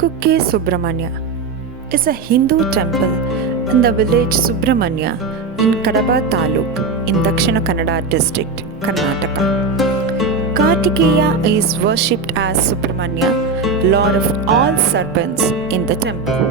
Kukke Subramanya is a Hindu temple in the village Subramanya in Kadapa Taluk in Dakshina Kannada district, Karnataka. Kartikeya is worshipped as Subramanya, lord of all serpents in the temple.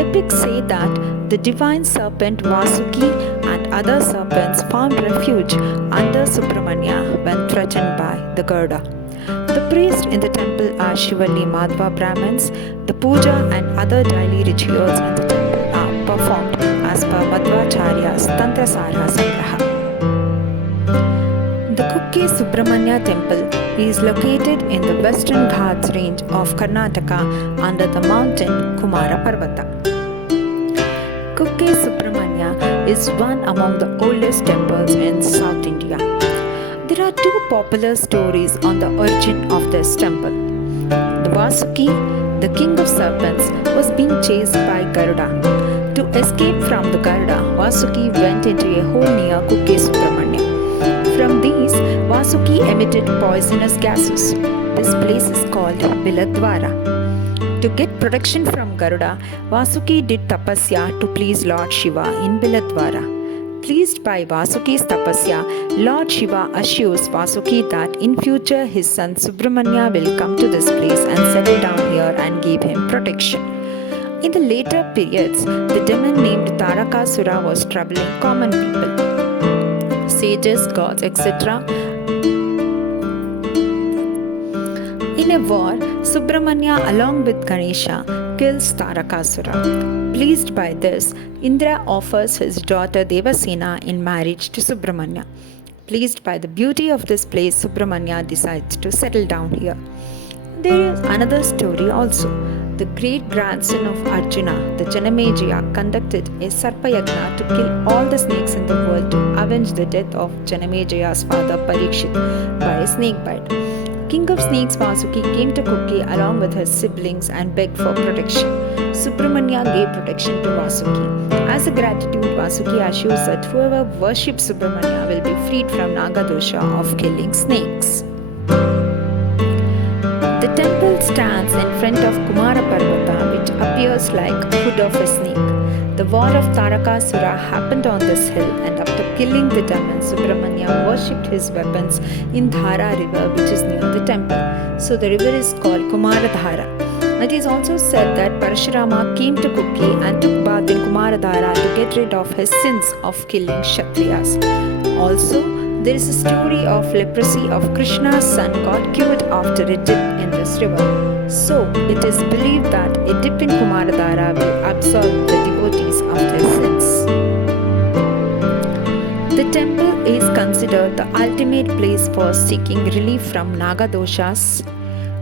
Epics say that the divine serpent Vasuki and other serpents found refuge under Subramanya when threatened by the Garuda. The priests in the temple are Shivali Madhva Brahmins. The puja and other daily rituals in the temple are performed as per Madhvacharya's Tantrasara Sangraha. The Kukke Subramanya Temple is located in the western Ghats range of Karnataka under the mountain Kumara Parvata. Kukke Subramanya is one among the oldest temples in South India. There are two popular stories on the origin of this temple. The Vasuki, the king of serpents, was being chased by Garuda. To escape from the Garuda, Vasuki went into a hole near Kukke Subramanya. From these, Vasuki emitted poisonous gases. This place is called Biladwara. To get protection from Garuda, Vasuki did tapasya to please Lord Shiva in Biladwara. Pleased by Vasuki's tapasya, Lord Shiva assures Vasuki that in future his son Subramanya will come to this place and settle down here and give him protection. In the later periods, the demon named Tarakasura was troubling common people, sages, gods, etc. In a war, Subramanya along with Ganesha kills Tarakasura. Pleased by this, Indra offers his daughter Devasena in marriage to Subramanya. Pleased by the beauty of this place, Subramanya decides to settle down here. There is another story also. The great grandson of Arjuna, the Janameja, conducted a Sarpayagna to kill all the snakes in the world to avenge the death of Janamejaya's father Parikshit by a snake bite. King of snakes Vasuki came to Kukke along with his siblings and begged for protection. Subramanya gave protection to Vasuki. As a gratitude, Vasuki assures that whoever worships Subramanya will be freed from Nagadosha of killing snakes. The temple stands in front of Kumara Parvata, which appears like the hood of a snake. The war of Tarakasura happened on this hill, and after killing the demon, Subramanya worshipped his weapons in Dhara river, which is near the temple. So the river is called Kumaradhara. It is also said that Parashurama came to Kukke and took bath in Kumaradhara to get rid of his sins of killing Kshatriyas. Also, there is a story of leprosy of Krishna's son got cured after a dip in this river. So, it is believed that a dip in Kumaradhara will absolve the devotees of their sins. The temple is considered the ultimate place for seeking relief from Naga doshas.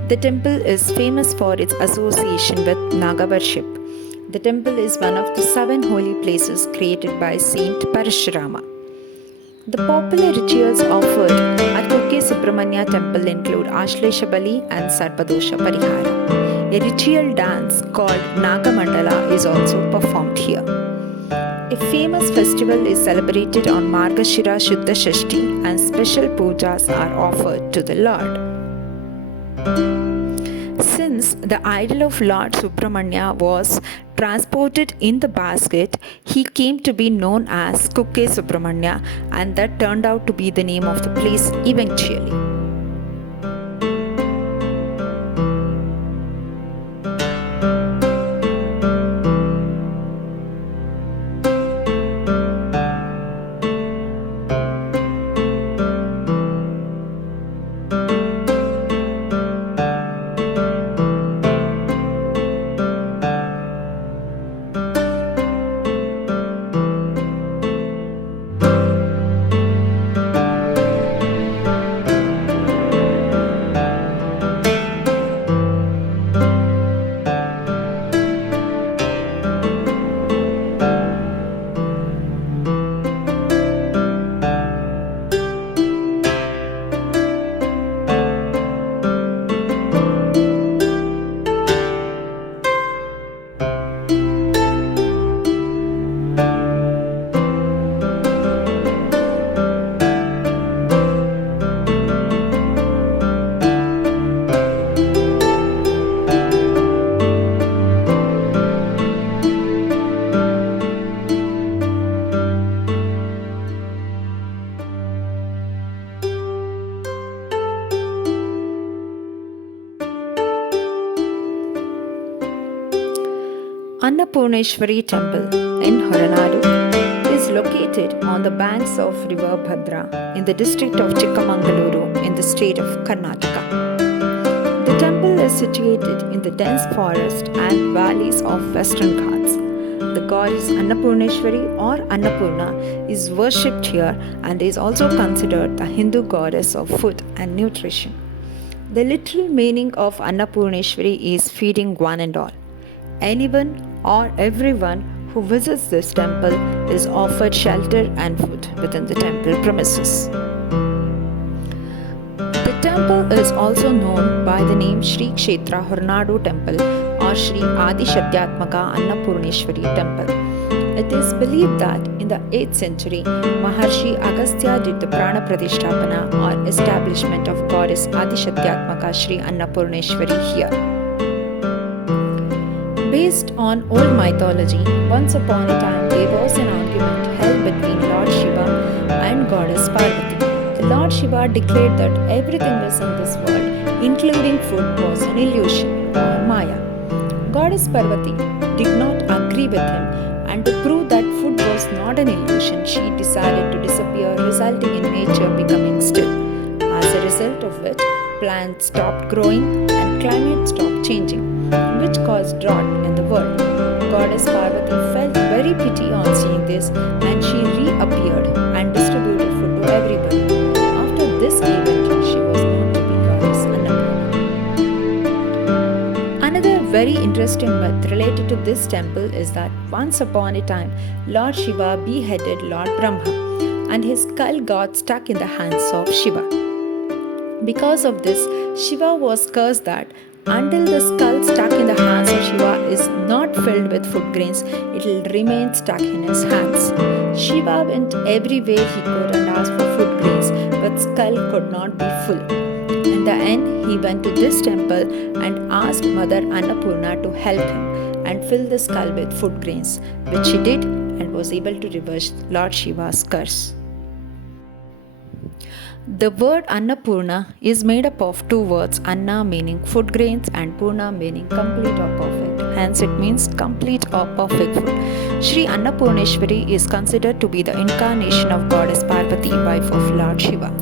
The temple is famous for its association with Naga worship. The temple is one of the 7 holy places created by Saint Parashurama. The popular rituals offered at Kukke Subramanya Temple include Ashlesha Bali and Sarpadosha Parihara. A ritual dance called Nagamandala is also performed here. A famous festival is celebrated on Margashira Shuddha Shashti and special pujas are offered to the Lord. Since the idol of Lord Subramanya was transported in the basket, he came to be known as Kukke Subramanya, and that turned out to be the name of the place eventually. Annapurneswari Temple in Horanadu is located on the banks of river Bhadra in the district of Chikkamangaluru in the state of Karnataka. The temple is situated in the dense forest and valleys of Western Ghats. The goddess Annapurneswari or Annapurna is worshipped here and is also considered the Hindu goddess of food and nutrition. The literal meaning of Annapurneswari is feeding one and all. Anyone or everyone who visits this temple is offered shelter and food within the temple premises. The temple is also known by the name Sri Kshetra Horanadu Temple or Sri Adi Shadyatmaka Annapurneswari Temple. It is believed that in the 8th century, Maharshi Agastya did the Prana Pradishtapana or establishment of goddess Adi Shadyatmaka Sri Annapurneswari here. Based on old mythology, once upon a time there was an argument held between Lord Shiva and Goddess Parvati. The Lord Shiva declared that everything is in this world, including food, was an illusion or Maya. Goddess Parvati did not agree with him, and to prove that food was not an illusion, she decided to disappear, resulting in nature becoming still. As a result of which, plants stopped growing and climate stopped changing, which caused drought in the world. Goddess Parvati felt very pity on seeing this, and she reappeared and distributed food to everybody. After this event, she was known to be Goddess Annapurna. Another very interesting myth related to this temple is that once upon a time, Lord Shiva beheaded Lord Brahma, and his skull got stuck in the hands of Shiva. Because of this, Shiva was cursed that until the skull stuck in the hands of Shiva is not filled with food grains, it will remain stuck in his hands. Shiva went everywhere he could and asked for food grains, but skull could not be full. In the end, he went to this temple and asked Mother Annapurna to help him and fill the skull with food grains, which she did and was able to reverse Lord Shiva's curse. The word Annapurna is made up of two words, Anna meaning food grains and Purna meaning complete or perfect. Hence it means complete or perfect food. Sri Annapurneswari is considered to be the incarnation of Goddess Parvati, wife of Lord Shiva.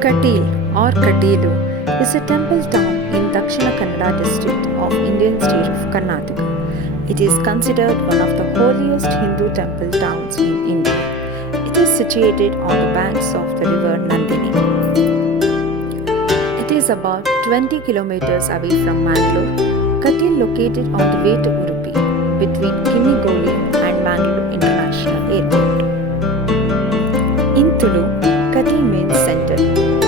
Kateel or Kateelu is a temple town in Dakshina Kannada district of Indian state of Karnataka. It is considered one of the holiest Hindu temple towns in India. It is situated on the banks of the river Nandini. It is about 20 kilometers away from Mangalore. Kateel located on the way to Udupi between Kinnigoli and Mangalore International Airport. In Tulu, Kateel means center.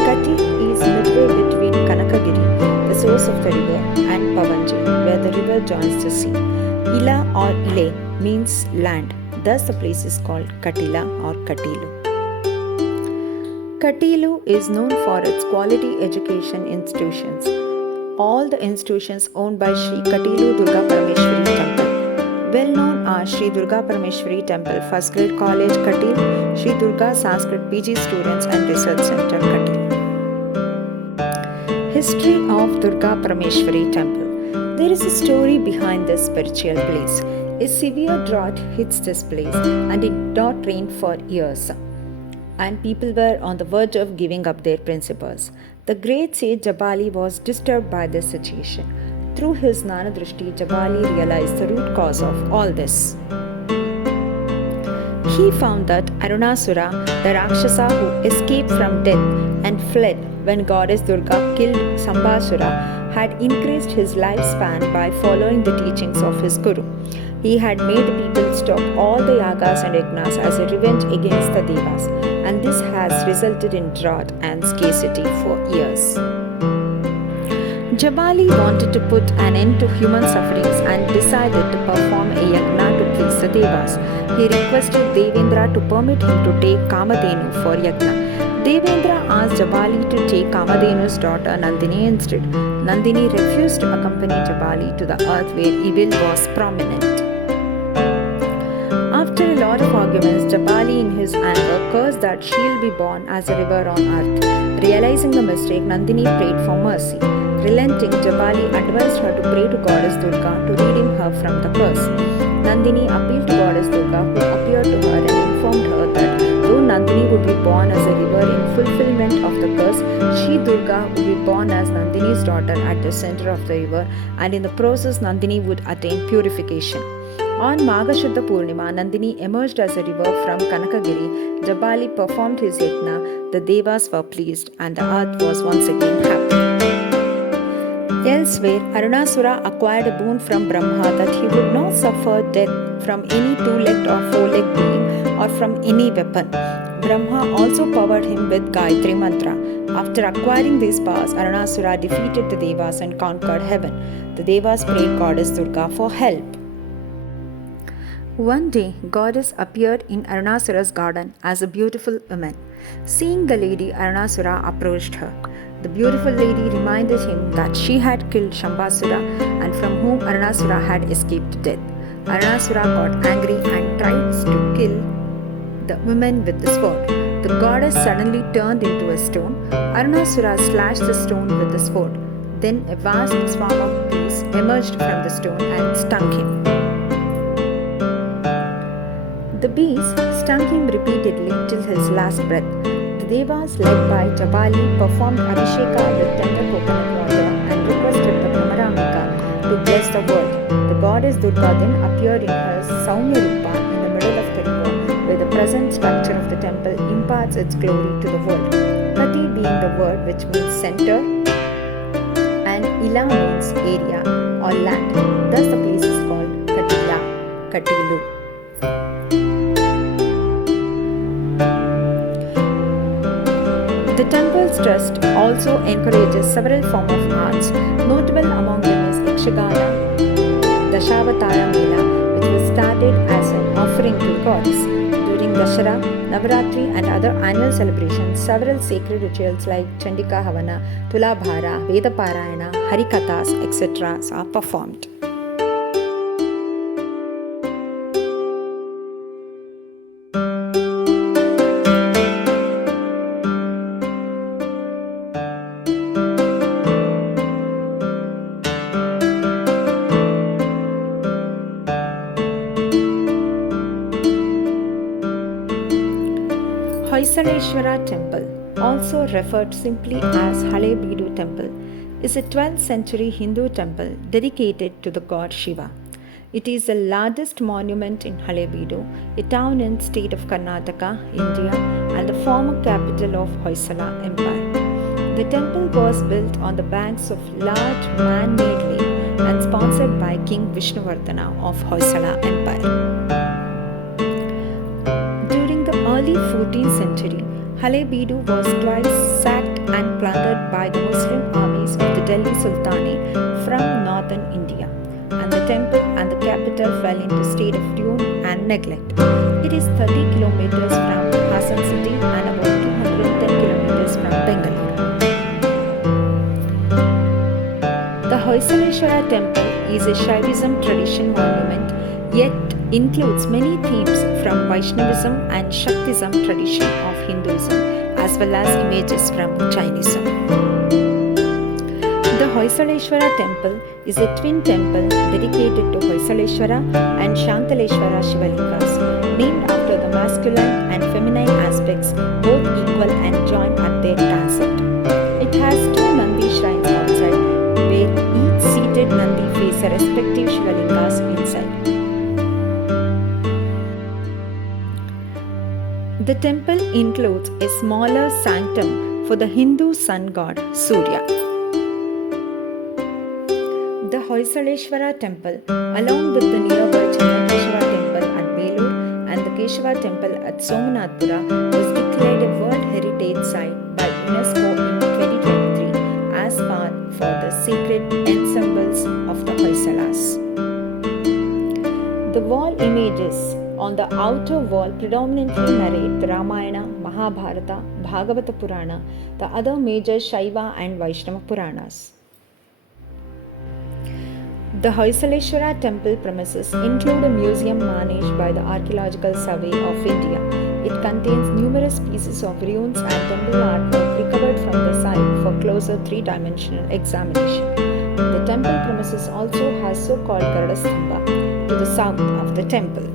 Kateel is midway between Kanakagiri, the source of the river, and Pavanji, where the river joins the sea. Ila or Ile means land. Thus the place is called Katila or Katilu. Katilu is known for its quality education institutions. All the institutions owned by Sri Kateel Durgaparameshwari Temple. Well known are Sri Durgaparameshwari Temple, First Grade College, Kateel, Sri Durga Sanskrit PG Students and Research Center, Kateel. History of Durgaparameshwari Temple. There is a story behind this spiritual place. A severe drought hits this place and it did not rain for years. And people were on the verge of giving up their principles. The great sage Jabali was disturbed by this situation. Through his Nanadrishti, Jabali realized the root cause of all this. He found that Arunasura, the Rakshasa who escaped from death and fled when goddess Durga killed Sambasura, had increased his lifespan by following the teachings of his guru. He had made the people stop all the yagas and yagnas as a revenge against the devas, and this has resulted in drought and scarcity for years. Jabali wanted to put an end to human sufferings and decided to perform a yagna to please the devas. He requested Devendra to permit him to take Kamadhenu for yagna. Devendra asked Jabali to take Kamadenu's daughter Nandini instead. Nandini refused to accompany Jabali to the earth where evil was prominent. After a lot of arguments, Jabali in his anger cursed that she will be born as a river on earth. Realizing the mistake, Nandini prayed for mercy. Relenting, Jabali advised her to pray to goddess Durga to redeem her from the curse. Nandini appealed to goddess Durga, who appeared to her and informed her that though Nandini would be born as a river in fulfillment of the curse, she Durga would be born as Nandini's daughter at the center of the river, and in the process Nandini would attain purification. On Maghashuddha Purnima, Nandini emerged as a river from Kanakagiri. Jabali performed his yagna, the devas were pleased, and the earth was once again happy. Elsewhere, Arunasura acquired a boon from Brahma that he would not suffer death from any two-legged or four-legged being or from any weapon. Brahma also powered him with Gayatri Mantra. After acquiring these powers, Arunasura defeated the devas and conquered heaven. The devas prayed goddess Durga for help. One day, goddess appeared in Arunasura's garden as a beautiful woman. Seeing the lady, Arunasura approached her. The beautiful lady reminded him that she had killed Shambasura and from whom Arunasura had escaped death. Arunasura got angry and tried to kill the woman with the sword. The goddess suddenly turned into a stone. Arunasura slashed the stone with the sword. Then a vast swarm of bees emerged from the stone and stung him. The bees stung him repeatedly till his last breath. The devas led by Jabali performed Abhisheka with tender coconut water and requested the Brahmaramika to bless the world. The goddess Durga then appeared in her Swamy Rupa in the middle of the river, where the present structure of the temple imparts its glory to the world. Kati being the word which means center and Ila means area or land. Thus the place is called Katila, Katilu. The temple's trust also encourages several forms of arts. Notable among them is Yakshagana, Dashavatara Mela, which was started as an offering to the goddess. During Dashara, Navaratri and other annual celebrations, several sacred rituals like Chandika Havana, Tulabhara, Veda Parayana, Harikathas, etc. are performed. Hoysaleswara Temple, also referred simply as Halebeedu Temple, is a 12th century Hindu temple dedicated to the god Shiva. It is the largest monument in Halebeedu, a town in state of Karnataka, India, and the former capital of Hoysala Empire. The temple was built on the banks of large man-made lake and sponsored by King Vishnuvardhana of Hoysala Empire. During the early 14th century, Halebeedu was twice sacked and plundered by the Muslim armies of the Delhi Sultanate from northern India, and the temple and the capital fell into a state of ruin and neglect. It is 30 kilometers from Hassan city and about 210 kilometers from Bengaluru. The Hoysaleswara Temple is a Shaivism tradition monument, yet includes many themes from Vaishnavism and Shaktism tradition of Hinduism, as well as images from Jainism. The Hoysaleswara Temple is a twin temple dedicated to Hoysaleswara and Shantaleshwara Shivalingas, named after the masculine and feminine aspects, both equal and joined at their transept. It has two Nandi shrines outside, where each seated Nandi face a respective Shivalingas inside. The temple includes a smaller sanctum for the Hindu sun god Surya. The Hoysaleswara Temple, along with the nearby Channakeshwara Temple at Belur and the Keshava Temple at Somanathpura, was declared a World Heritage Site by UNESCO in 2023 as part for the sacred ensembles of the Hoysalas. The wall images on the outer wall predominantly narrate the Ramayana, Mahabharata, Bhagavata Purana, the other major Shaiva and Vaishnava Puranas. The Hoysaleswara Temple premises include a museum managed by the Archaeological Survey of India. It contains numerous pieces of ruins and temple artwork recovered from the site for closer three-dimensional examination. The temple premises also has so-called Garuda Stamba to the south of the temple.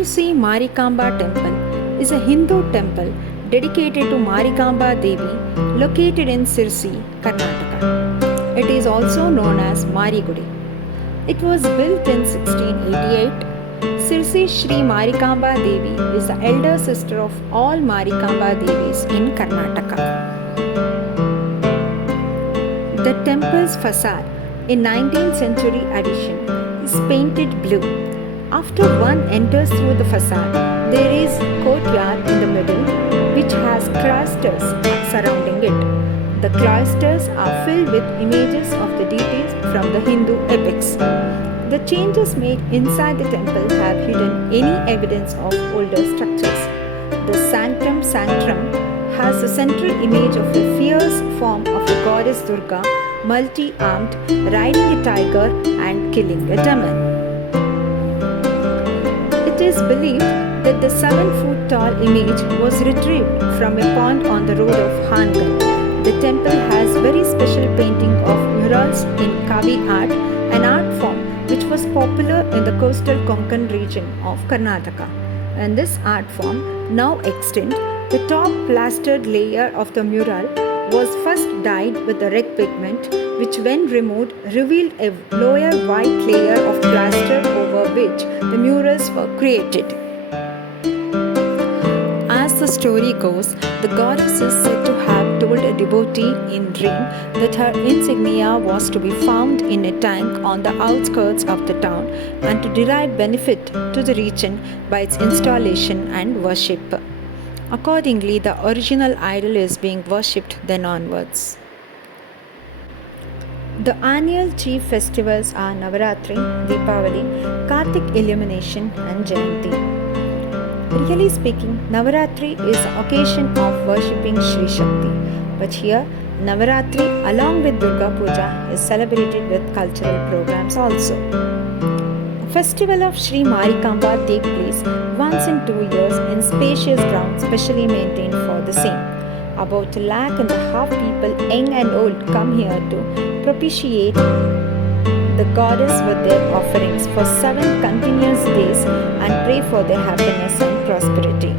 Sirsi Marikamba Temple is a Hindu temple dedicated to Marikamba Devi located in Sirsi, Karnataka. It is also known as Marigudi. It was built in 1688. Sirsi Shri Marikamba Devi is the elder sister of all Marikamba Devis in Karnataka. The temple's facade in 19th century addition is painted blue. After one enters through the facade, there is a courtyard in the middle which has cloisters surrounding it. The cloisters are filled with images of the deities from the Hindu epics. The changes made inside the temple have hidden any evidence of older structures. The Sanctum Sanctorum has the central image of the fierce form of the goddess Durga, multi-armed, riding a tiger and killing a demon. It is believed that the 7-foot tall image was retrieved from a pond on the road of Hangal. The temple has very special painting of murals in Kavi art, an art form which was popular in the coastal Konkan region of Karnataka. In this art form, now extant, the top plastered layer of the mural was first dyed with the red pigment, which when removed revealed a lower white layer of plaster over which the murals were created. As the story goes, the goddess is said to have told a devotee in dream that her insignia was to be found in a tank on the outskirts of the town and to derive benefit to the region by its installation and worship. Accordingly, the original idol is being worshipped then onwards. The annual chief festivals are Navaratri, Deepavali, Kartik Illumination and Jayanti. Really speaking, Navaratri is the occasion of worshipping Shri Shakti. But here, Navaratri along with Durga Puja is celebrated with cultural programs also. The festival of Shri Marikamba takes place once in 2 years in spacious grounds specially maintained for the same. About 1.5 lakh people, young and old, come here to propitiate the goddess with their offerings for 7 continuous days and pray for their happiness and prosperity.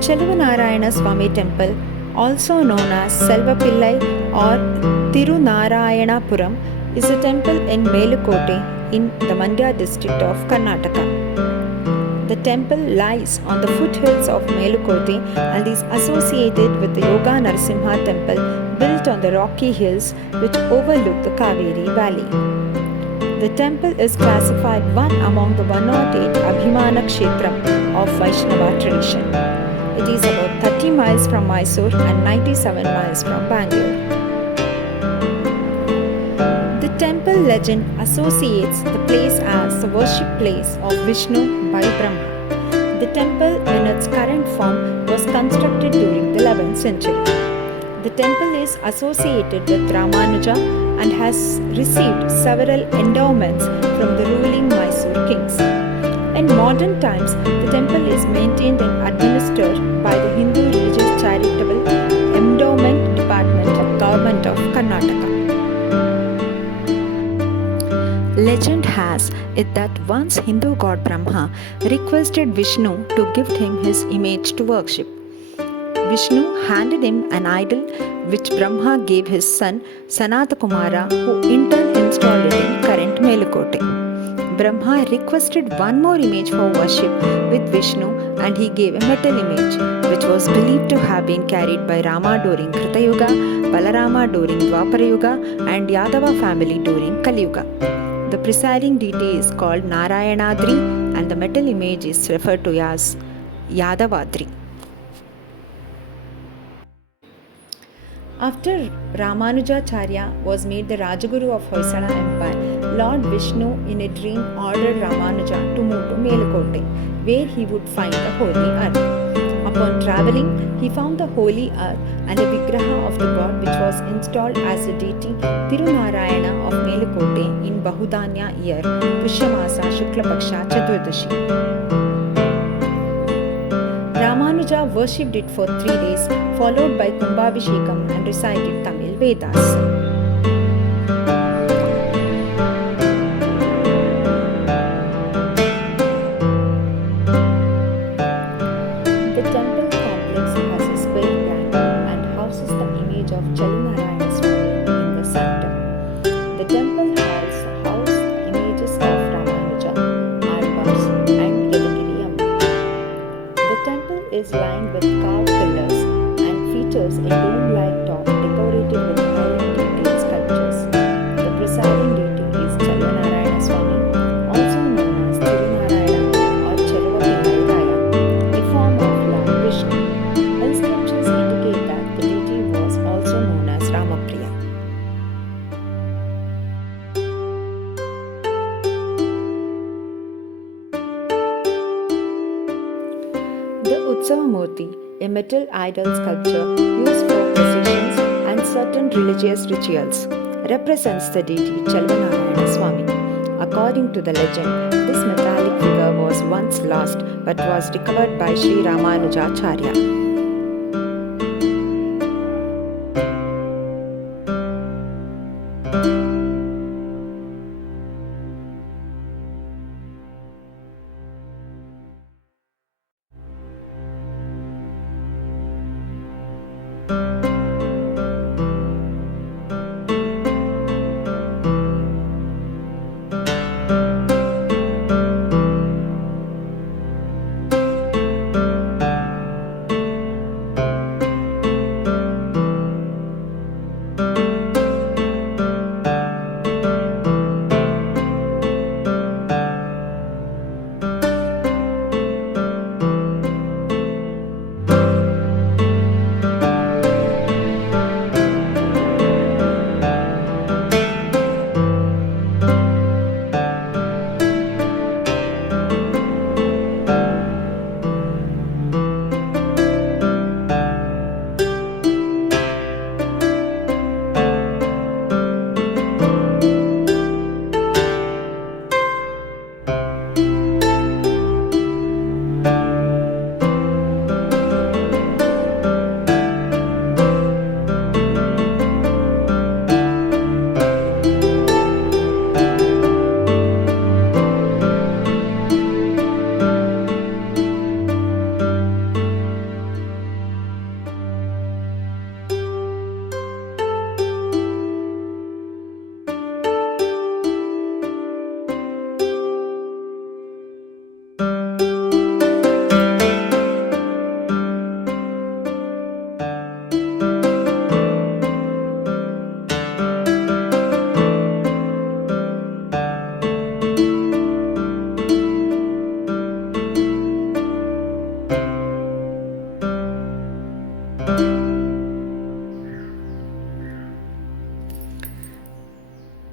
Cheluvanarayana Temple, also known as Selvapillai or Tirunarayanapuram, is a temple in Melukote in the Mandya district of Karnataka. The temple lies on the foothills of Melukote and is associated with the Yoga Narasimha Temple built on the rocky hills which overlook the Kaveri Valley. The temple is classified one among the 108 Abhimana Kshetram of Vaishnava tradition. It is about 30 miles from Mysore and 97 miles from Bangalore. The temple legend associates the place as the worship place of Vishnu by Brahma. The temple in its current form was constructed during the 11th century. The temple is associated with Ramanuja and has received several endowments from the ruling Mysore kings. In modern times, the temple is maintained and administered by the Hindu Religious Charitable Endowment Department of Government of Legend has it that once Hindu god Brahma requested Vishnu to give him his image to worship. Vishnu handed him an idol which Brahma gave his son Sanatakumara, who in turn installed it in current Melukote. Brahma requested one more image for worship with Vishnu, and he gave a metal image, which was believed to have been carried by Rama during Krita Yuga, Balarama during Dwapara Yuga, and Yadava family during Kali Yuga. The presiding deity is called Narayanadri, and the metal image is referred to as Yadavadri. After Ramanujacharya was made the Rajaguru of Hoysala Empire, Lord Vishnu in a dream ordered Ramanuja to move to Melukote, where he would find the holy earth. Upon travelling, he found the holy earth and a vigraha of the god which was installed as a deity Tirunarayana of Melukote in Bahudanya year, Pushyamasa Shuklapaksha Chaturdashi. Ramanuja worshipped it for 3 days, followed by Kumbhabhishekam, and recited Tamil Vedas. The temple complex has a square plan and houses the image of Cheluvanarayana Swamy in the center. The temple has housed images of Ramanuja, Alvars, and Yadagiri Amma. The temple is lined with carved pillars and features a dome-like top decorated with highly detailed sculptures. The presiding deity is Cheluvanarayana Swamy, also known as Tirunarayana or Cheluvanarayana, a form of Lord Vishnu. Inscriptions indicate that the deity was also known as Ramapriya. The Utsavamurti, a metal idol sculpture used for processions and certain religious rituals, represents the deity Cheluvanarayana Swamy. According to the legend, this metallic figure was once lost but was recovered by Sri Ramanujacharya.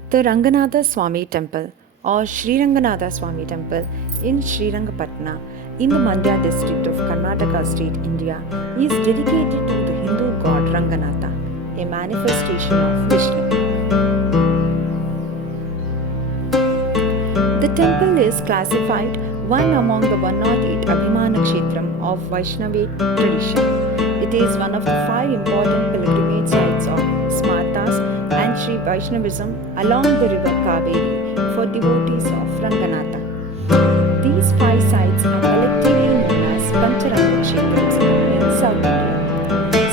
The Ranganathaswamy Temple or Sri Ranganathaswamy Temple in Srirangapatna in the Mandya district of Karnataka state, India is dedicated to the Hindu god Ranganatha, a manifestation of Vishnu. The temple is classified one among the 108 Abhimana Kshetram of Vaishnava tradition. It is one of the 5 important pilgrimage sites of Smartas and Sri Vaishnavism along the river Kaveri for devotees of Ranganatha. These 5 sites are collectively known as Pancharanga Kshetras in South India.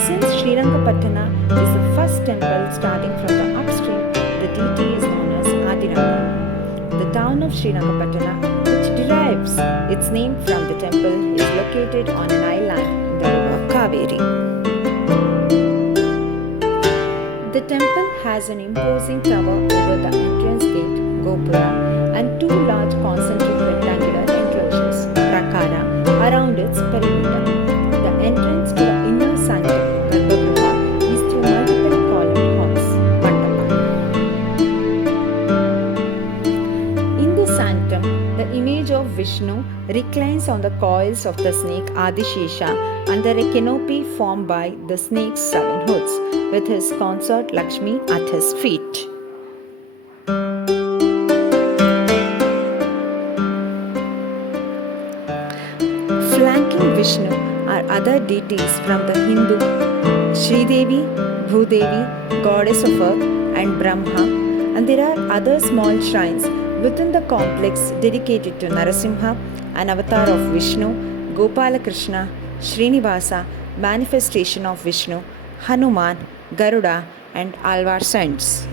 Since Srirangapatna is the first temple starting from the upstream, the deity is known as Adiranga. The town of Srirangapatna, which derives its name from the temple, is located on an island in the river Kaveri. The temple has an imposing tower over the entrance gate, Gopura, and 2 large concentric rectangular enclosures, Prakara, around its perimeter. The entrance to the inner sanctum, Garbhagriha, is through multiple columned halls, Mandapa. In the sanctum, the image of Vishnu reclines on the coils of the snake Adishesha under a canopy formed by the snake's 7 hoods, with his consort Lakshmi at his feet. Flanking Vishnu are other deities from the Hindu Sridevi, Bhudevi, goddess of earth, and Brahma, and there are other small shrines within the complex dedicated to Narasimha, an avatar of Vishnu, Gopala Krishna, Srinivasa, manifestation of Vishnu, Hanuman, Garuda, and Alvar saints.